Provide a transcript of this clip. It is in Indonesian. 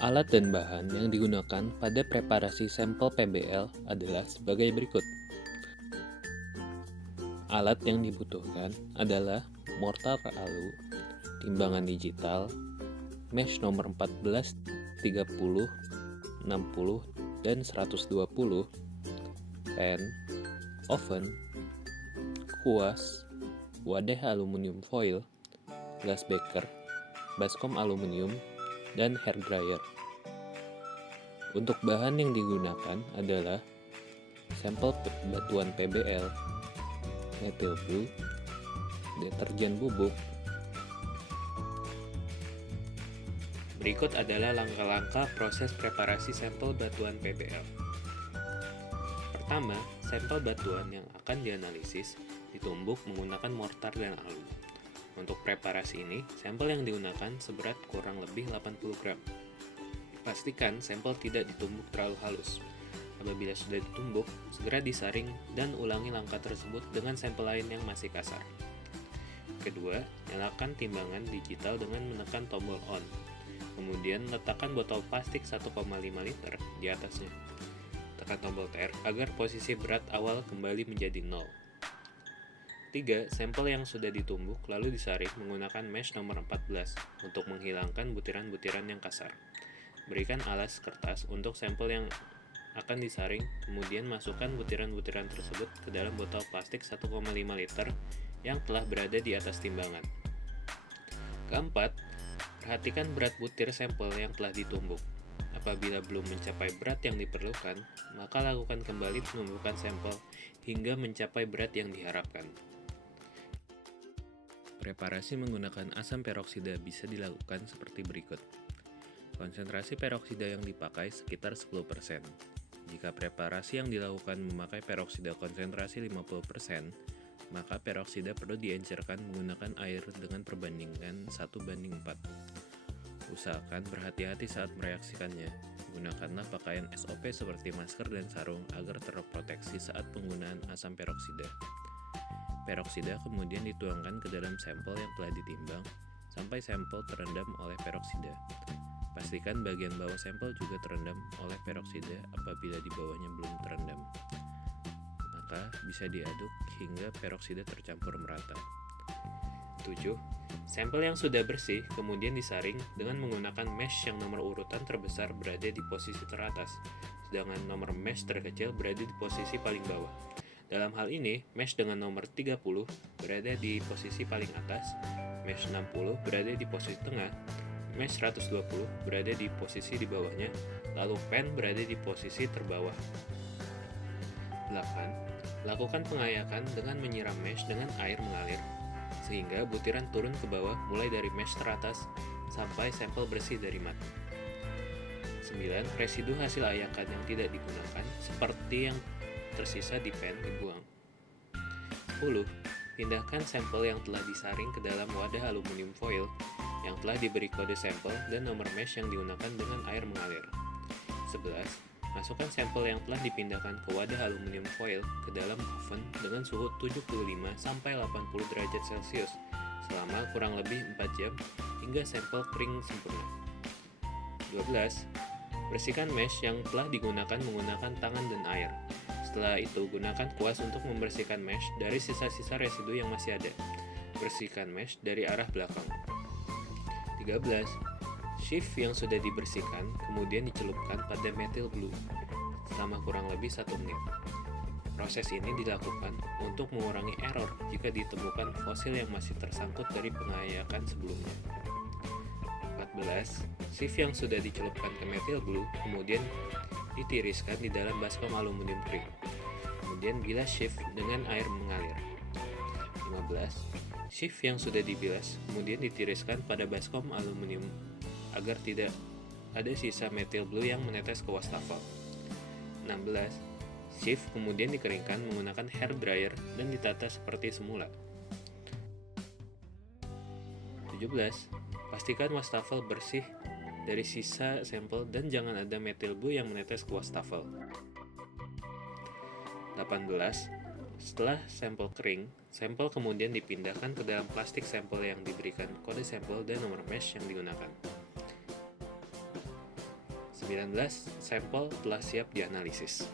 Alat dan bahan yang digunakan pada preparasi sampel PBL adalah sebagai berikut. Alat yang dibutuhkan adalah mortar alu, timbangan digital, mesh nomor 14, 30, 60, dan 120, pen, oven, kuas, wadah aluminium foil, glass beaker, baskom aluminium, dan hair dryer. Untuk bahan yang digunakan adalah sampel batuan PBL, methyl blue, deterjen bubuk. Berikut adalah langkah-langkah proses preparasi sampel batuan PBL. Pertama, sampel batuan yang akan dianalisis ditumbuk menggunakan mortar dan alu. Untuk preparasi ini, sampel yang digunakan seberat kurang lebih 80 gram. Pastikan sampel tidak ditumbuk terlalu halus. Apabila sudah ditumbuk, segera disaring dan ulangi langkah tersebut dengan sampel lain yang masih kasar. Kedua, nyalakan timbangan digital dengan menekan tombol on. Kemudian letakkan botol plastik 1,5 liter di atasnya. Tekan tombol TR agar posisi berat awal kembali menjadi 0. 3. Sampel yang sudah ditumbuk lalu disaring menggunakan mesh nomor 14 untuk menghilangkan butiran-butiran yang kasar. Berikan alas kertas untuk sampel yang akan disaring, kemudian masukkan butiran-butiran tersebut ke dalam botol plastik 1,5 liter yang telah berada di atas timbangan. Keempat, perhatikan berat butir sampel yang telah ditumbuk. Apabila belum mencapai berat yang diperlukan, maka lakukan kembali penumbukan sampel hingga mencapai berat yang diharapkan. Preparasi menggunakan asam peroksida bisa dilakukan seperti berikut. Konsentrasi peroksida yang dipakai sekitar 10%. Jika preparasi yang dilakukan memakai peroksida konsentrasi 50%, maka peroksida perlu diencerkan menggunakan air dengan perbandingan 1:4. Usahakan berhati-hati saat mereaksikannya. Gunakanlah pakaian SOP seperti masker dan sarung agar terproteksi saat penggunaan asam peroksida. Peroksida kemudian dituangkan ke dalam sampel yang telah ditimbang sampai sampel terendam oleh peroksida. Pastikan bagian bawah sampel juga terendam oleh peroksida apabila di bawahnya belum terendam. Maka bisa diaduk hingga peroksida tercampur merata. 7. Sampel yang sudah bersih kemudian disaring dengan menggunakan mesh yang nomor urutan terbesar berada di posisi teratas, sedangkan nomor mesh terkecil berada di posisi paling bawah. Dalam hal ini, mesh dengan nomor 30 berada di posisi paling atas, mesh 60 berada di posisi tengah, mesh 120 berada di posisi di bawahnya, lalu pen berada di posisi terbawah. 8. Lakukan pengayakan dengan menyiram mesh dengan air mengalir, sehingga butiran turun ke bawah mulai dari mesh teratas sampai sampel bersih dari mat. 9. Residu hasil ayakan yang tidak digunakan, seperti yang tersisa di pen, dibuang. 10. Pindahkan sampel yang telah disaring ke dalam wadah aluminium foil yang telah diberi kode sampel dan nomor mesh yang digunakan dengan air mengalir. 11. Masukkan sampel yang telah dipindahkan ke wadah aluminium foil ke dalam oven dengan suhu 75-80 derajat Celcius selama kurang lebih 4 jam hingga sampel kering sempurna. 12. Bersihkan mesh yang telah digunakan menggunakan tangan dan air. Setelah itu, gunakan kuas untuk membersihkan mesh dari sisa-sisa residu yang masih ada. Bersihkan mesh dari arah belakang. 13. Sheath yang sudah dibersihkan kemudian dicelupkan pada methyl blue selama kurang lebih 1 menit. Proses ini dilakukan untuk mengurangi error jika ditemukan fosil yang masih tersangkut dari pengayakan sebelumnya. 14. Sheath yang sudah dicelupkan ke methyl blue kemudian ditiriskan di dalam baskom aluminium kering. Kemudian bilas sheath dengan air mengalir. 15. Sheath yang sudah dibilas kemudian ditiriskan pada baskom aluminium agar tidak ada sisa methyl blue yang menetes ke wastafel. 16. Sheath kemudian dikeringkan menggunakan hair dryer dan ditata seperti semula. 17. Pastikan wastafel bersih dari sisa sampel dan jangan ada methyl blue yang menetes ke wastafel. 18. Setelah sampel kering, sampel kemudian dipindahkan ke dalam plastik sampel yang diberikan kode sampel dan nomor mesh yang digunakan. 19. Sampel telah siap dianalisis.